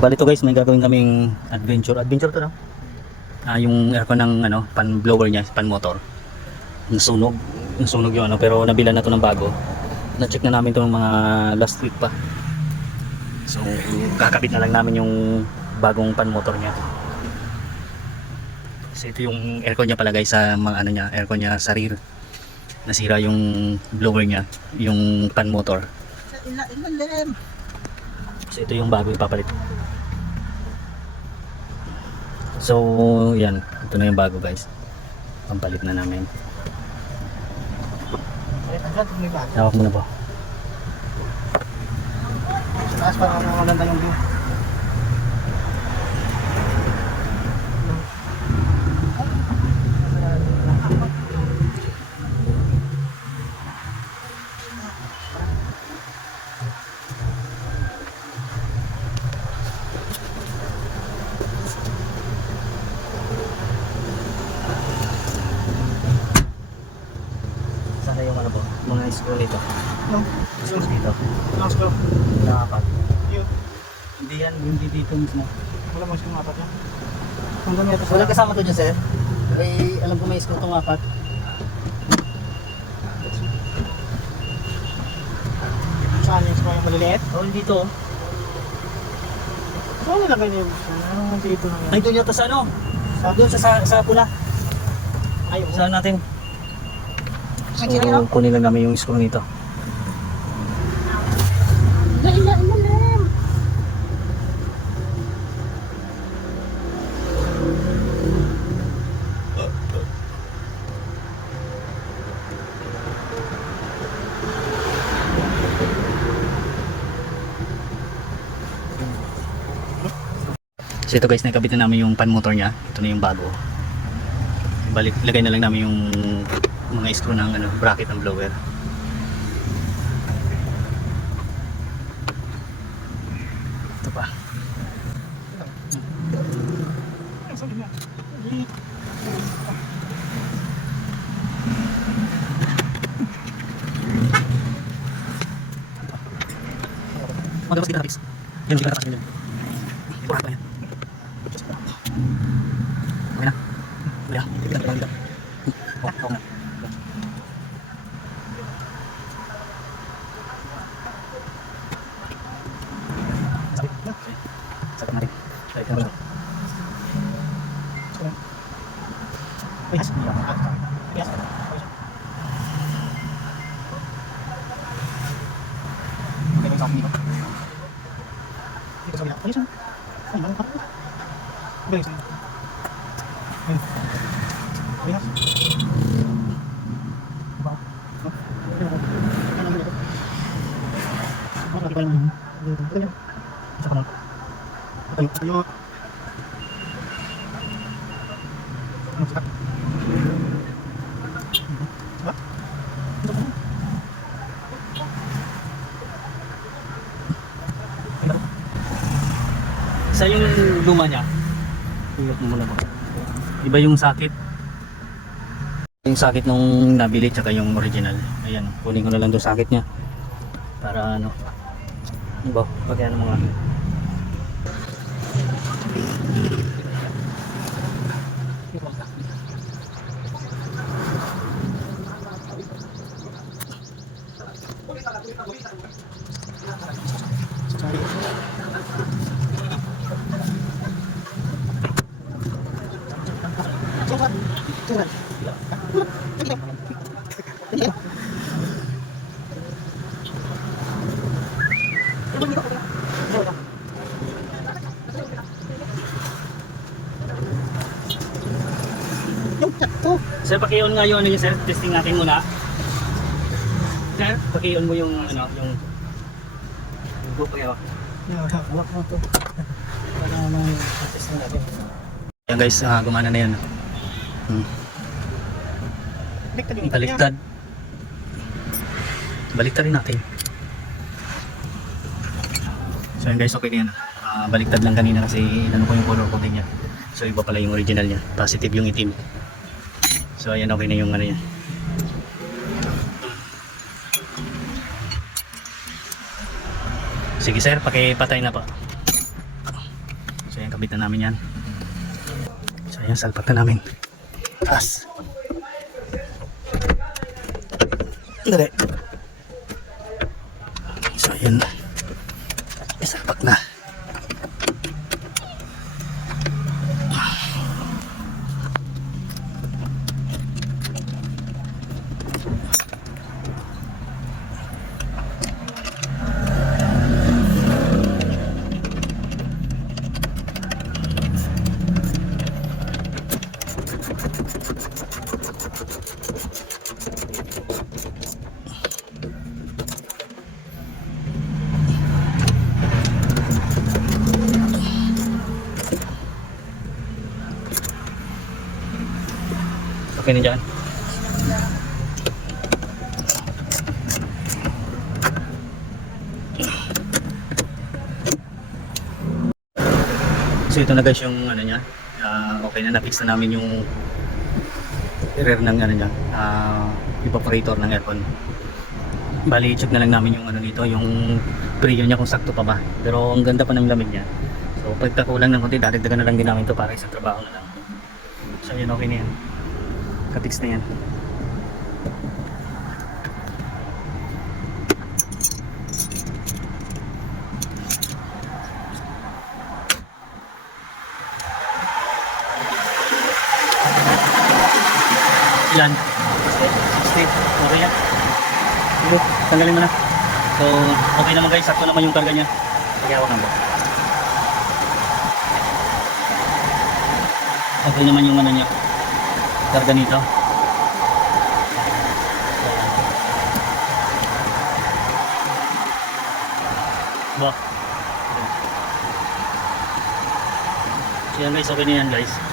bali to guys, may gagawin kaming adventure. Adventure to no? Ah, yung aircon ng ano, pan blower niya, pan motor. Nasunog. Nasunog yung ano, pero nabila na to ng bago. Na-check na namin to ng mga last week pa. So, kakabit na lang namin yung bagong pan motor niya. So, ito yung aircon niya pala guys sa mga ano niya, aircon niya sa rear. Nasira yung blower niya, yung pan motor. So ito yung bago ipapalit. So yan, ito na yung bago guys. Pampalit na namin. Hawak mo na po. Sa taas para maganda yung view. Sana yung ano po, mga screw nito. No. Screws dito. Last ko. Nakapat. Yun. Hindi yan, hindi dito mismo. Wala mo siyang apat yan. Hanggang ito Wala kasama to dyan sir. Ay, alam ko may screw itong apat. Saan yung yung maliliit? Oh, dito. Saan nilagay niyo? Ano dito na yan? Ay, doon yata sa ano? Sa Doon sa, sa, sa pula. Ay, Saan natin? So, kunin lang namin yung screw nito. So ito guys, nakabit na namin yung pan motor niya. Ito na yung bago. Balik, lagay na lang namin yung mga screw ng ano, bracket ng blower. Ito pa. Magabas kita tapis. Yan, ka natakas yan. Pura pa yan. Okay na. Okay na. Kita, kita, kita. Oh, okay na. Sabit. Sabit natin. Sabit natin. Yes. Yes. Okay, sa akin dito. Dito sa kabila. Ayos na. Ay, ano pa? Galing sa'yo. Ayun. Ayun. Ayun dito? Bakit lagi pa yung dito? Ito yan. Isa pa lang. Tayo. Tayo. Ano sikat? Diba? Ito pa lang. Ayun ako. Sa yung luma niya. Tingnan mo muna ba. Iba yung sakit. Yung sakit nung nabili tsaka yung original. Ayan, kunin ko na lang doon sakit niya. Para ano. Ano ba? Pag ano mga. Sir, paki-on nga yung ano sir. Testing natin muna. Sir, paki-on mo yung ano, yung yung group kayo. Hawak mo to. Para naman test natin. Yan guys, ah, gumana na yan. Hmm. Baliktad yung Baliktad. Baliktad rin natin. So yun guys, okay na yan. Ah, baliktad lang kanina kasi ano ko yung color coding niya. So iba pala yung original niya. Positive yung itim. So ayan, okay na yung ano niya. Sige sir, pakipatay na pa. Kabit na namin yan. So ayan, salpak na namin. Taas. Dali. So ayan. Isalpak Okay na dyan. So ito na guys yung ano niya. Ah, okay na na-fix na namin yung rear ng ano niya, ah, evaporator ng aircon. Bali, check na lang namin yung ano dito, yung preview niya kung sakto pa ba. Pero ang ganda pa ng lamig niya. So pagkakulang ng konti, dadagdagan na lang din namin to para isang trabaho na lang. So yun, okay na yan. Katix na yan. Ilan? 60. Okay yan. Sige, tanggalin mo na. So, okay naman guys. Sakto naman yung karga niya. Pagkawak lang ba? Okay naman yung ano niya. Karga nito. Ba? Yan guys, okay na yan guys.